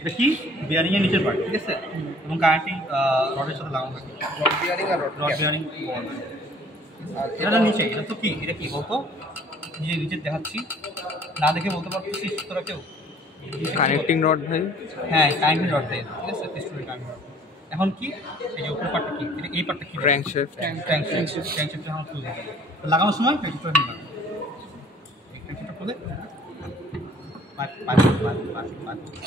এটা কি বিয়ারিং এর নিচের পার্ট, ঠিক আছে, এবং কানেক্টিং রডের সাথে লাগানো থাকে। রড বিয়ারিং আর রড বিয়ারিং বল। আর এটা নিচে, এটা তো কি, এটা কি বলতো, নিচে দেখাচ্ছি, না দেখে বলতে পারছিস তোরা কেউ? কানেক্টিং রড ভাই। হ্যাঁ, কানেক্টিং রড দেয়, ঠিক আছে, পিস্টনের কানেক্টিং রড। এখন কি এই যে উপর পার্টটা কি, এটা এই পার্টটা কি, ক্র্যাঙ্কশ্যাফট। ক্র্যাঙ্কশ্যাফট যখন খুলে লাগানোর সময় ক্র্যাঙ্কশ্যাফট নিলাম, এই ক্র্যাঙ্কশ্যাফটটা খুলে পাইপ না পড়ে।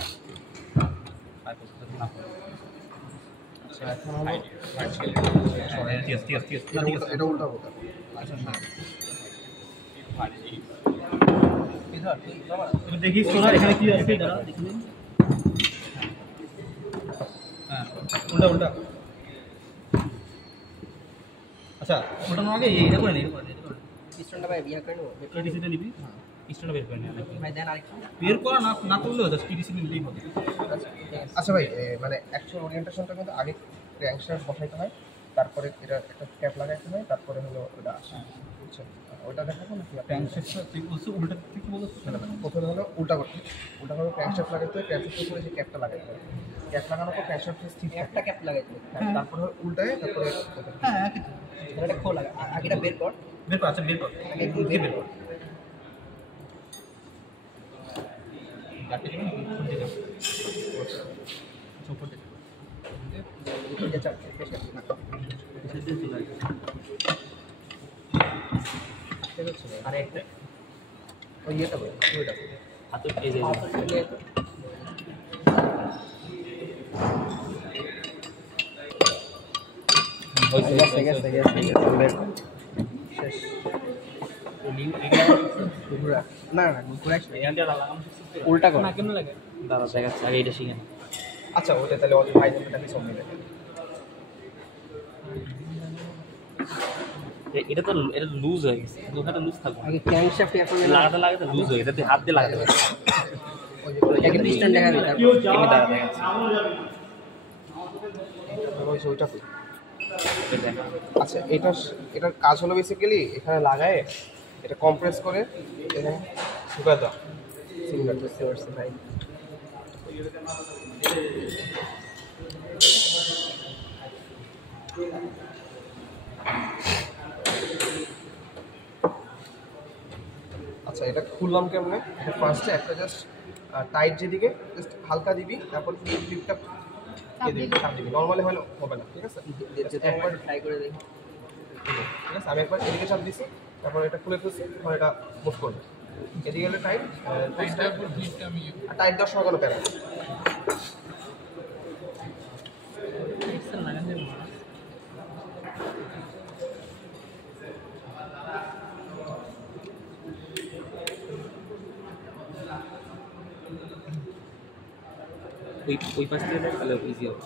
আচ্ছা এখন হলো ঠিক আছে এটা উল্টা হবে। আচ্ছা না দেখিস তো না এখানে কি আছে, দাঁড়া দেখি। হ্যাঁ উল্টা আচ্ছা ওটা না আগে এটা করে নেই, পিস্টনটা ভাই বিয়ার করে নেবো, টিডিসিটা নিবি, পিস্টনটা বের করে নে। ভাই দেন আরেকটু বের করা না করলেও জাস্ট টিডিসি নিলেই হবে। আচ্ছা ভাই, মানে অ্যাকচুয়াল ওরিয়েন্টেশনটা কিন্তু আগে ক্র্যাঙ্কশ্যাফট বসাইতে হয়, তারপরে এটা একটা ক্যাপ লাগাইতে হয়, তারপরে হলো ওটা আসে, বুঝছেন? ওইটা দেখাবো নাকি? ক্র্যাঙ্কশ্যাফটটা তুই বলছিস উল্টা থেকে বলছিস না? প্রথমে হলো উল্টা করতে, উল্টা করে ক্র্যাঙ্কশ্যাফট লাগাইতে হয়, ক্র্যাঙ্কশ্যাফটের উপরে যে ক্যাপটা লাগাইতে হয়, ক্যাপ লাগানোর পর ক্র্যাঙ্কশ্যাফটের স্থির একটা ক্যাপ লাগাই দিই, তারপরে উল্টায়, তারপরে হ্যাঁ এটা খোলা আগেটা বের কর, আচ্ছা বের কর, আগে বের কর। আর একটা ওই ইয়েটা বলি, ওইটা হাতে এই যে উল্টা কর। দাঁড়া দেখাচ্ছি, আগে এটা শিখে না। আচ্ছা ওটা তাহলে অত ভাই তুমি সব মিলে এটা তো এটা লুজ হয়ে গেছে, ওখানে লুজ থাকবে আগে ক্র্যাঙ্কশ্যাফট এখন লাগাতে লুজ হয়ে গেছে, হাত দিয়ে লাগাতে হবে। আগে পিস্টন দেখা দিই, তারপর এমনি দাঁড়া দেখাচ্ছি, ওইটা আচ্ছা এটার কাজ হলো বেসিক্যালি এখানে লাগায় এটা কম্প্রেস করে এখানে শুকা দাও সিলিন্ডার বুঝতে পারছি ভাই। আচ্ছা এটা খুললাম কেমনে? এটা ফার্স্টে একটা জাস্ট টাইট যেদিকে জাস্ট হালকা দিবি, তারপর ক্লিপটা চাপ দিবি, নর্মালি হলে হবে না, ঠিক আছে? একবার ট্রাই করে দেখি। ঠিক আছে, আমি একবার এদিকে চাপ দিছি, তারপর এটা খুলে ফেলছি, তখন এটা মুভ করবে এদিকে হলে টাইট, টাইট দেওয়ার সময় কোনো প্যারা নেই। ওই পাশ থেকে দেখ তাহলে ইজি হবে।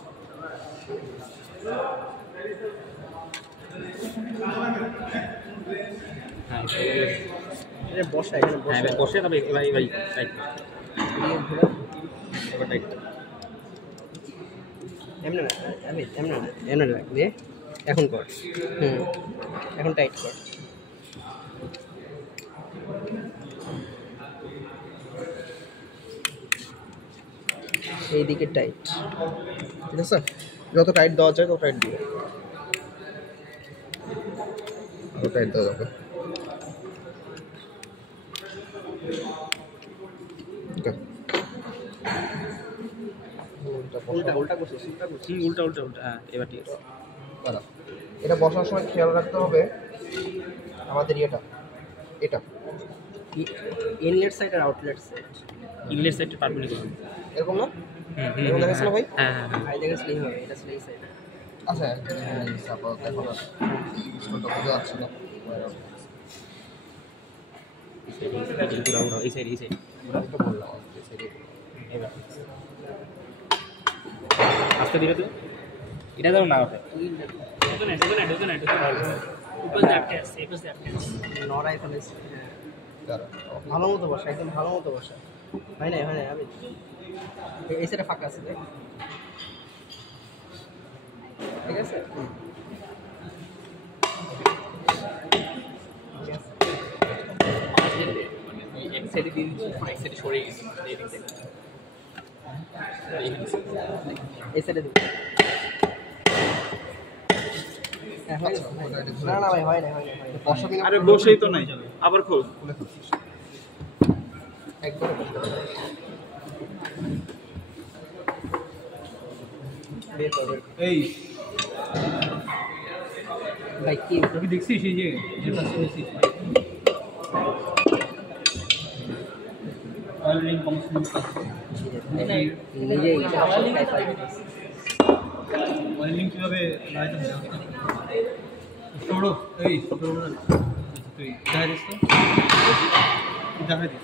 হ্যাঁ এটা বসা, এখানে বসা। এবার বসে তবে এবার টাইট এবার টাইট এমনি না, এমনি রাখ দিয়ে এখন কর। এখন টাইট কর। এই দিকে টাইট, ঠিক আছে, যত টাইট দেওয়া যায় তত টাইট দিবে, তত টাইট দেওয়া যাবে। উল্টা করছিস, উল্টা হ্যাঁ এবার ঠিক আছে। এটা বসার সময় খেয়াল রাখতে হবে আমাদের এটা ইনলেট সাইড আর আউটলেট সাইড। ইনলেট সাইডটা পারপেন্ডিকুলার এরকম না? এরকম দেখাচ্ছিল ভাই? হ্যাঁ ভাই দেখে স্লিম হবে, এটা স্লিম সাইড। আচ্ছা আপাতত এখন আর স্টোনটা বোঝা যাচ্ছে না। এই সাইড এটা বললাম এবার আস্তে ধীরে তো এটা ধরো না ওঠে নড়াই ফেলেছে। ভালো মতো বসা, একদম ভালো মতো বসা। হয় না আমি এই সাইডে ফাঁকা আছে, দেখ। ঠিক আছে, এক সাইডে দিয়ে দিচ্ছি, এক সাইডে সরে গেছি। এই সাইডে দিব হ্যাঁ হয় না না ভাই হয় না বসো কিনা আরে বসেই তো নাই আবার খোল খুলে ফেলছিস একবার বের কর এই ভাই কি তোকে দেখছিস এই যে কাজটা দেখছিস অনলাইন কমিশন নিজে এটা সবটাই পাই অনলাইন কিভাবে লাগাইতে হবে ছোড়ো এই ছোড়ো তুই দেখা দিস তো দেখা দিস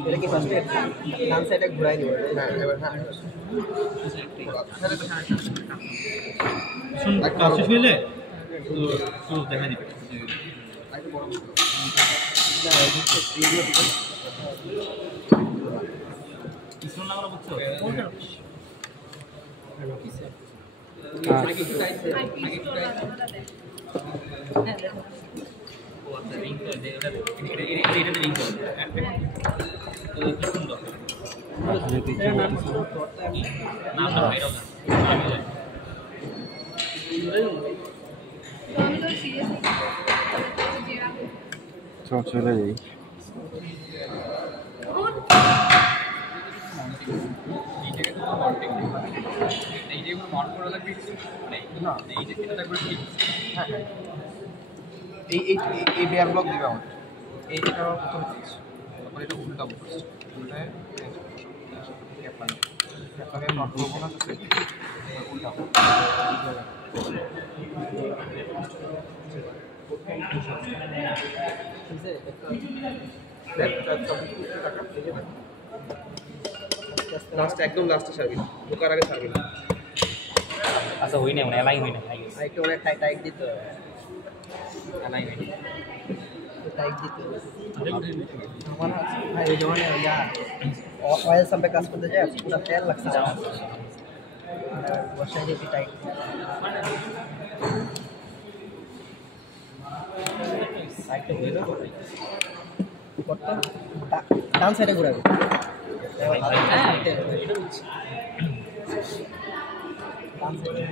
এটা কি ফার্স্টে ডান সাইডে ঘুরাই দিব হ্যাঁ এবার হ্যাঁ শুন কাজ শেষ হইলে তো তো দেখা দিবে না এটা প্রিভিউ দিতে ইসলাম নামটা বুঝছো চলে যাই এই এই এই বেয়ার ব্লক দিবে আমার এই এটা প্রথম দিস তারপর এটা উল্টাবো ফার্স্ট উল্টায় ক্যাপ লাগাই নট করবো না তো উল্টাবো লাস্ট একদম লাস্টে ছাড়বি না ঢোকার আগে ছাড়বি না আচ্ছা হই না মানে এলাই হই না একটু ওরে টাইট দিতে হবে এলাই হই টাইট দিতে হবে ভাই ওই জমানে অয়েল সাম্পে কাজ করতে যায় পুরো তেল লাগছে বসাই দিতে টাইট সাইডে হইলো ডান সাইডে ঘুরাবে হ্যাঁ এটা বুঝছি ডান সাইডে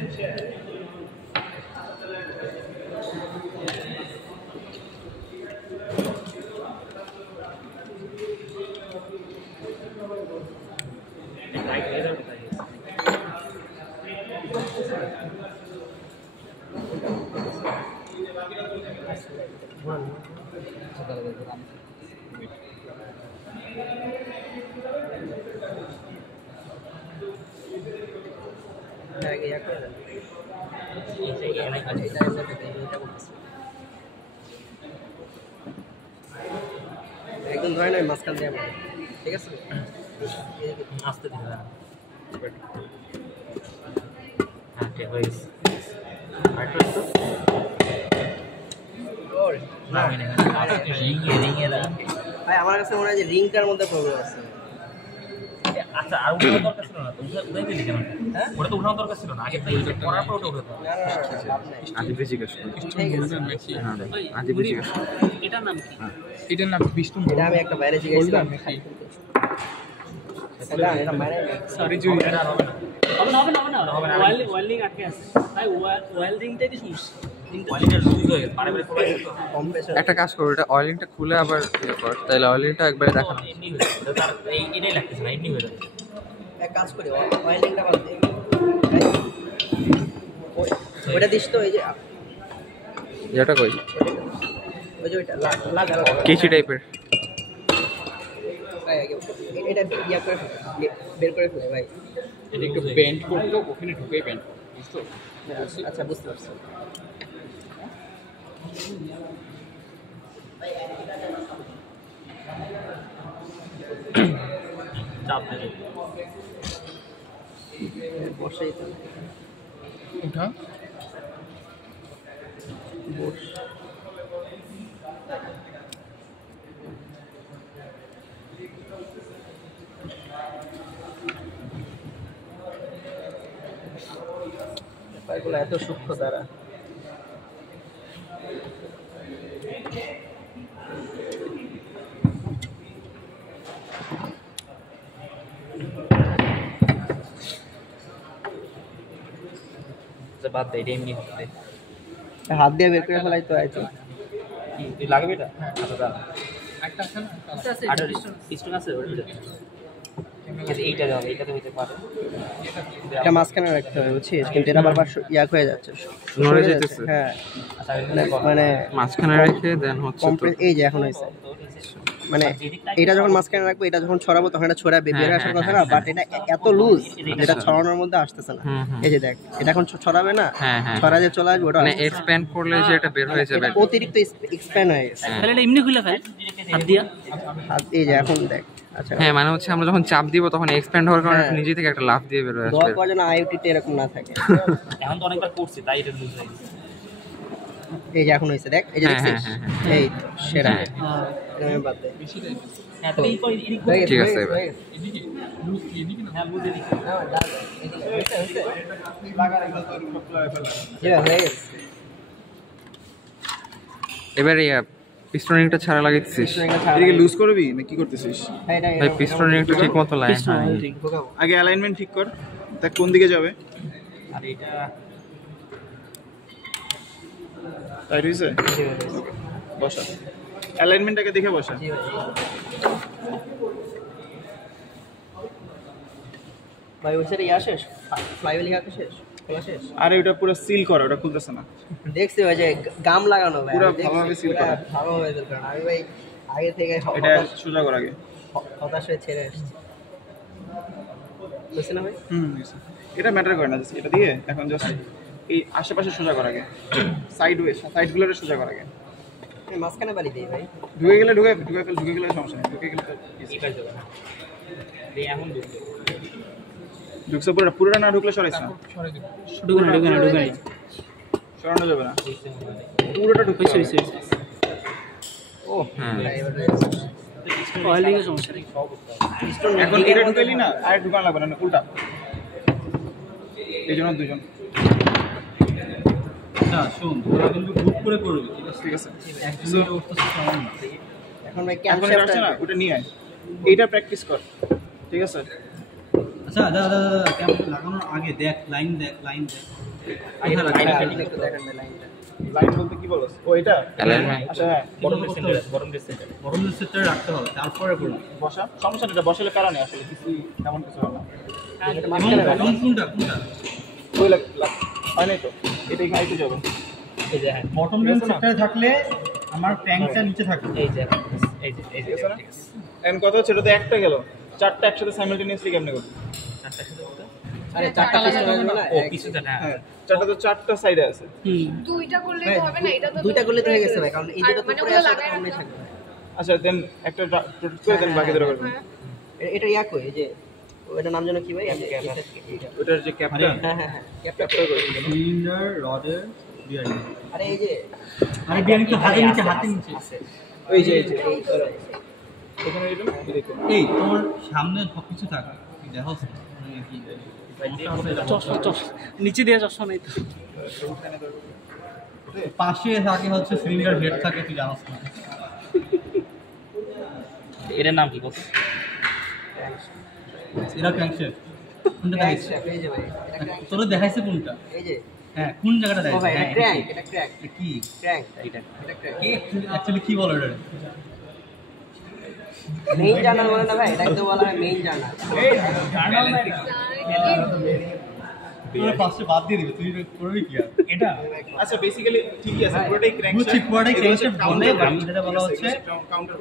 একদম ধরে নয় মাঝখান দিয়ে ঠিক আছে আস্তে ধীরে হ্যাঁ ঠিক হয়েছে না হই না ভাই আমার কাছে মনে হয় যে রিংটার মধ্যে প্রবলেম আছে আচ্ছা আর উঠানোর দরকার ছিল না তো উঠাই দিলি কেন হ্যাঁ ওটা তো উঠানোর দরকার ছিল না আগে তো করার পর ওটা উঠাতো না লাভ নাই আজ বেশি কাজ করি ঠিক আছে হ্যাঁ আজ বেশি কাজ করি এটার নাম কি এটার নাম পিস্টন এটা আমি একটা বাইরে জিজ্ঞাসা এটা এটা বাইরে সরি জুই এটা হবে না হবে না ওয়েল্ডিং আটকে আছে ভাই ওয়েল্ডিংটাই তো সমস্যা ওয়ালিটার লুজ হয়ে গেছে বারে বারে পড়ে গেছে তো কম্প্রেসর একটা কাজ করো এটা অয়েলিংটা খুলে আবার ইয়ে কর তাহলে অয়েলিংটা একবারে দেখানো এমনি হয়ে যাবে তার এই এটাই লাগতেছে না এমনি হয়ে যাবে এক কাজ করি ওয়েল্ডিংটা বাদ দে ওটা দিস তো এই যে যেটা কই ওই যে ওইটা লাগা কেচি টাইপের ভাই আগে এটা ইয়া করে বের করে ফেলে ভাই এটা একটু বেন্ড করতে ওখানে ঢুকেই বেন্ড বুঝছো আচ্ছা বুঝতে পারছি চাপ দেবে বসাই তো উঠা বস ব্যাপারগুলো এত সূক্ষ্ম দ্বারা বাদ দে, এটা এমনি হতে দে। হাত দিয়ে বের করে ফেলাই তো আইতো। কি তুই লাগবে এটা? আচ্ছা দাঁড়া। একটা আছে না আর পিস্টন আছে ওর ভিতরে? এইটা দাও, এইটাতে হইতে পারে। এটা মাঝখানে রাখতে হবে বুঝছিস, কিন্তু এটা বারবার ইয়াক হয়ে যাচ্ছে, নড়ে যেতেছে। হ্যাঁ আচ্ছা মানে মাঝখানে রেখে দেন হচ্ছে তো কমপ্লিট। এই যে এখন হয়েছে, মানে এটা যখন মাঝখানে রাখবো, এটা যখন ছড়াবো তখন এটা ছড়া বেরিয়ে আসার কথা না, বাট এটা এত লুজ যেটা ছড়ানোর মধ্যে আসতেছে না। এই যে দেখ, এটা এখন ছড়াবে না, হ্যাঁ হ্যাঁ ছড়া যে চলে আসবে, ওটা মানে এক্সপ্যান্ড করলে যে এটা বের হয়ে যাবে। অতিরিক্ত এক্সপ্যান্ড হয়ে গেছে। তাহলে এটা এমনি খুলে ফেল হাত দিয়া। এই যে এখন দেখ, আচ্ছা হ্যাঁ মানে হচ্ছে আমরা যখন চাপ দিব তখন এক্সপ্যান্ড হওয়ার কারণে হ্যাঁ। নিজে থেকে একটা লাফ দিয়ে বের হয়ে দোয়া আসবে। করার জন্য আইওটিতে এরকম না থাকে। এখন তো অনেকবার করছি তাই এটা লুজ হয়ে গেছে। এই যে এখন হয়েছে দেখ, এই যে হ্যাঁ, দেখছিস, হ্যাঁ, এই তো সেরা। হ্যাঁ। এটা আমি বাদ দেই। হ্যাঁ তাহলে এই কই এদিক হয়ে গেছে, ঠিক হয়ে আছে, গেছে, হয়ে গেছে। হ্যাঁ লুজ এদিক। হ্যাঁ, দাও, এদিকে, হয়েছে, হয়েছে। হয়ে গেছে। এবারে পিস্টনিংটা ছাড়া লাগাইতেছিস? এদিকে লুজ করবি না কি করতেছিস? হ্যাঁ, এটা ভাই পিস্টনিংটা ঠিক মতো লাইন হয়। ঢোকাবো। আগে অ্যালাইনমেন্ট ঠিক কর, দেখ কোন দিকে যাবে। আর এটা তাই রইছে, জি ভাই, বসা অ্যালাইনমেন্টটাকে দেখে বসা। জি ভাই। ভাই ওই সাইডে ইয়া শেষ, ফ্লাইওয়েল ইয়া তো শেষ, খোলা শেষ। আরে ওটা পুরো সিল করা, ওটা খুলতেছে না। দেখছি ভাই যে গাম লাগানো ভাই, পুরো আমি দেখছি, ভালোভাবে seal পুরো করা। ভালোভাবে seal করা। আমি ভাই আগে থেকে এটা সোজা কর আগে। হতাশ হয়ে ছেড়ে আসছি। বুঝছি না ভাই? এটা ম্যাটার করে না, just এটা দিয়ে এখন জাস্ট এই আশেপাশে সোজা কর আগে, সাইডগুলোরে সোজা কর আগে। আমি মাঝখানে বাড়ি দিই ভাই। ঢুকে গেলে ঢুকে গেলে সমস্যা নেই, ঢুকে গেলে তো এইটা যাবে না। এই এখন ঢুকবে। ঢুকছে পুরোটা না ঢুকলে সরাইছ না, ঢুকে না সরানো যাবে না, পুরোটা ঢুকতে হবে। ও হ্যাঁ। ভাই এবার হয়েছে। ওয়েল্ডিং এর সমস্যা নেই। পিস্টন এখন এটা ঢুকাইলি না, আর ঢুকানো লাগবে না, উল্টা। এই জন্য দুজন, না শোন, তোরা কিন্তু গ্রুপ করে করবি, ঠিক আছে? ঠিক আছে। একজনের উঠতেছে তেমন না। এখন ভাই এখন এটা আসছে না, ওটা নিয়ে আয়, এইটা প্র্যাকটিস কর, ঠিক আছে? আচ্ছা দাদা কেমন লাগানোর আগে দেখ, লাইন দেখ। লাইনটা দেখেন ভাই, লাইনটা। লাইন বলতে কি বলছ? ও এটা অ্যালাইনমেন্ট আচ্ছা, হ্যাঁ bottom centre, bottom centre. Bottom সেটটা রাখতে হবে, তারপরে করবি। বসা সমস্যা নেই, এটা বসালে কারণে আসলে কিছু তেমন কিছু হয় না। এবং কোনটা ওই হয় নাই তো, এটা এখানে আইতে যাবে। এই যে হ্যাঁ, বটম সেটটা থাকলে আমার ট্যাঙ্কটা নিচে থাকবে। এই যে এই যে ঠিক আছে না? এখন কথা হচ্ছে এটা তো একটা গেল, চারটা একসাথে সাইমালটেনিয়াসলি কেমনে করবে? চারটা শুধু করতে। আরে চারটা পিছনে আসবে না? ও পিছুটা না। হ্যাঁ, চারটা তো চারটা সাইডে আছে। দুইটা করলে ভাই, তো হবে না, এটা তো দুইটা করলে তো হয়ে গেছে ভাই, কারণ এই যেটা তো মানে উপরে ওগুলো আছে লাগায় ওটা সামনে রাখলাম। থাকবে। আচ্ছা দেন একটা রোটেট করে দেন, বাকি দুটো করবেন। হ্যাঁ। এটা ইয়া কই, এই যে ওটার নাম যেন কি ভাই? ওটার যে ক্যাপটা, হ্যাঁ হ্যাঁ হ্যাঁ, ক্যাপটা। ক্যাপটা করে সিলিন্ডার রডের বিয়ারিং। আরে এই যে আরে বিয়ারিং তো হাতের নিচে আছে। ওই যে এখানে এটা দেখুন, এই তোর সামনে সবকিছু থাকে, তুই দেখো কি চশমা নিচে দিয়ে চশমা নেই তো। পাশে থাকে হচ্ছে সিলিন্ডার হেড থাকে, তুই জানোস না? এটার নাম কি বল? এরা ক্র্যাঙ্কশ্যাফট কোনটা দেখাইছে? এই যে ভাই, এটা crank, তোরা দেখাইছে কোনটা? এই যে হ্যাঁ, কোন জায়গাটা ও দেখাইছে? ভাই, এটা হ্যাঁ, ক্র্যাঙ্ক, এটা ক্র্যাঙ্ক, এটা কি ক্র্যাঙ্ক, এটা এটা ক্র্যাঙ্ক। কে অ্যাকচুয়ালি কি বলে এটা? মেইন জার্নাল বলে না ভাই, এটাকে তো বলা হয় মেইন জার্নাল। তোরা ফার্স্টে বাদ দিয়ে দিবি, তুই করবি কি আর? এটা আচ্ছা বেসিক্যালি ঠিকই আছে, পুরোটাই ক্র্যাঙ্ক। বুঝছি, পুরোটাই ক্র্যাঙ্কশ্যাফট বলে, আমি যেটা বলা হচ্ছে কাউন্টার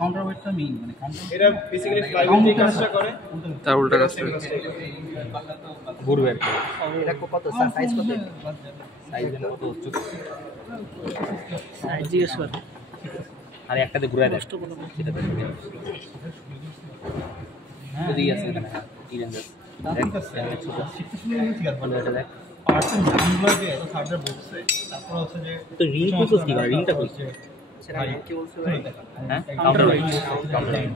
কাউন্টার ওয়েটটা মেইন, মানে কাউন্টার এটা বেসিক্যালি ফ্লাইউড যে কাজটা করে তার উল্টা কাজ করে। ঘুরবে আর কি। এটা কত সাইজ কত? সাইজ দেন কত হচ্ছে? সাইজ জিজ্ঞেস কর। আর একটাতে ঘুরায় দেয় সেটা তো যদি আছে এখানে টিরেঞ্জাস ঠিক আছে, ঠিক আছে, বলে এটা দেখ পার্সেন্ট নামগুলোকে এত সার্জার বলছে, তারপর হচ্ছে যে তো রিং খুঁজছিস কি করে? রিংটা খুঁজছিস? সেটা কি বলছো ভাই? হ্যাঁ counter right, counter right.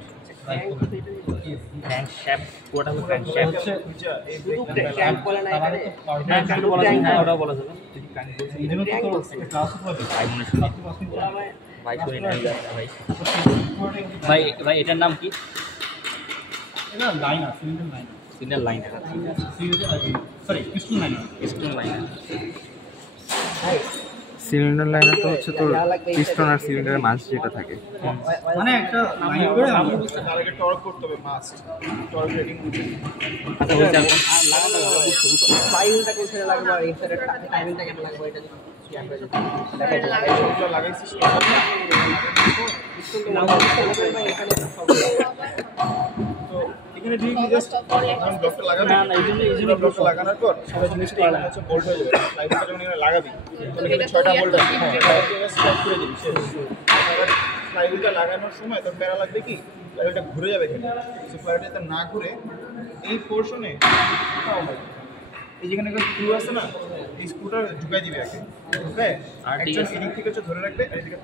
Crank shaft, পুরোটা হলো ক্র্যাঙ্ক শ্যাফট। হচ্ছে শুধু ক্র্যাঙ্ক বলে না তারা এখানে। তো হ্যাঁ ক্র্যাঙ্ক বলা যায়, হ্যাঁ ওটাও বলা যাবে। যদি ক্র্যাঙ্ক বলছিস এই জন্য তো ক্লাস করে ভাই মনে শুনি ভাই শুনি না ভাই। ভাই এটার নাম কি? এটা লাইন আছে, সিলিন্ডার লাইন আছে। সিগন্যাল লাইন দেখা sorry piston line stone line cylinder liner তো হচ্ছে তোর পিস্টন আর সিলিন্ডারের মাঝ যেটা থাকে। মানে একটা লাইন করে আমি তার আগে টর্ক করতে হবে মাস্ট টর্ক রেটিং আচ্ছা ওই যে আর লাগানো ফ্লাইহুইলটা কোন সাইডে লাগবে আর এই সাইডে টাইমিংটা কেন লাগবে এটা যদি ক্যামেরা যদি দেখাই দিই লাগাইছিস এখানে সব তো এখানে ডিরেক্টলি জাস্ট ব্লকটা লাগাবি না, এই জন্য ব্লকটা লাগানোর পর সেটা জিনিসটা এখানে হচ্ছে বোল্ট হয়ে যাবে ফ্লাইটটা যখন এখানে লাগাবি তাহলে এখানে 6টা বোল্ট আছে ফ্লাইটটা স্টপ করে দিবি ফ্লাইটটা লাগানোর সময় তোর প্যারা লাগবে কি ফ্লাইটটা ঘুরে যাবে এখানে সো ফ্লাইটটা না ঘুরে এই পোরশনে এই যেখানে একটা স্ক্রু আছে না এই স্ক্রুটা ঢুকাই দিবি আগে ওকে আর একজন এদিক থেকে হচ্ছে ধরে রাখবে আর এদিকে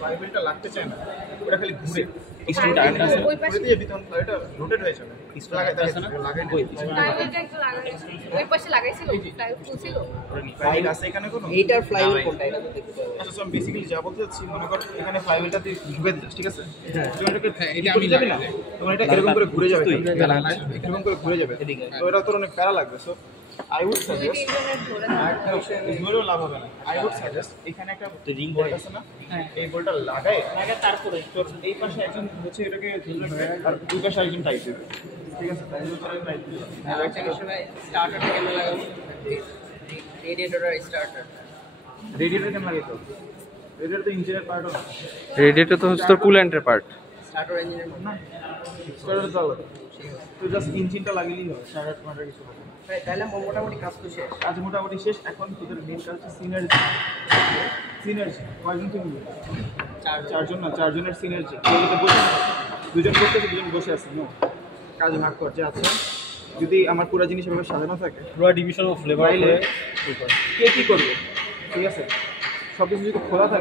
ফ্লাইটটা লাগতে চায় না ওটা খালি ঘুরে স্টোনটা আরেকটা আছে ঘুরে দিয়ে ভিতর ফ্লাইটটা রোটেট হয়ে যাবে লাগাই লাগাই ওই পাশে লাগাইছিল ফ্লাইট খুলছিল ফ্লাইট আছে এখানে কোনো এইটার ফ্লাইহুইল কোনটা এটা দেখতে হবে আচ্ছা আমি বেসিক্যালি যা বলতে চাচ্ছি মনে কর এখানে ফ্লাইটটা তুই ঢুকে দিস ঠিক আছে তুই এটাকে এটা আমি যাবে না তখন এটা এরকম করে ঘুরে যাবে এরকম করে ঘুরে যাবে তো এটা তোর অনেক প্যারা লাগবে সো আই উড সাজেস্ট ধরেও লাভ হবে না আই উড সাজেস্ট এখানে একটা রিং বোল্ট আছে না এই বোল্টটা লাগায় তারপরে তোর এই পাশে একজন হচ্ছে এটাকে ধরে রাখবে আর দুই পাশে একজন টাইট দেবে ঠিক আছে তাই জন্য টাইট দিবে আর একটা সময় স্টার্টারটা কেন লাগাবো রেডিয়েটর আর স্টার্টার রেডিয়েটর কেন লাগে তো রেডিয়েটর তো ইঞ্জিনের পার্টও না রেডিয়েটর তো হচ্ছে তোর কুল্যান্টের পার্ট। স্টার্টার ইঞ্জিনের না স্টার্টার তো আলাদা তো জাস্ট ইঞ্জিনটা লাগিয়েই হবে স্টার্টার মার্টার কিছু হবে তাহলে মোটামুটি কাজ তো শেষ কাজ মোটামুটি শেষ এখন তোদের মেন কাজ হচ্ছে সিনার্জি কয়জন তুমি চারজন না চারজনের সিনার্জি বসে দুজন করতেছে দুজন বসে আছে নো কাজ ভাগ করছে আচ্ছা যদি আমার পুরো জিনিস এভাবে সাজানো থাকে পুরো ডিভিশন অফ লেবার তাইলে কে কী করবে ঠিক আছে সব কিছু যদি খোলা থাকে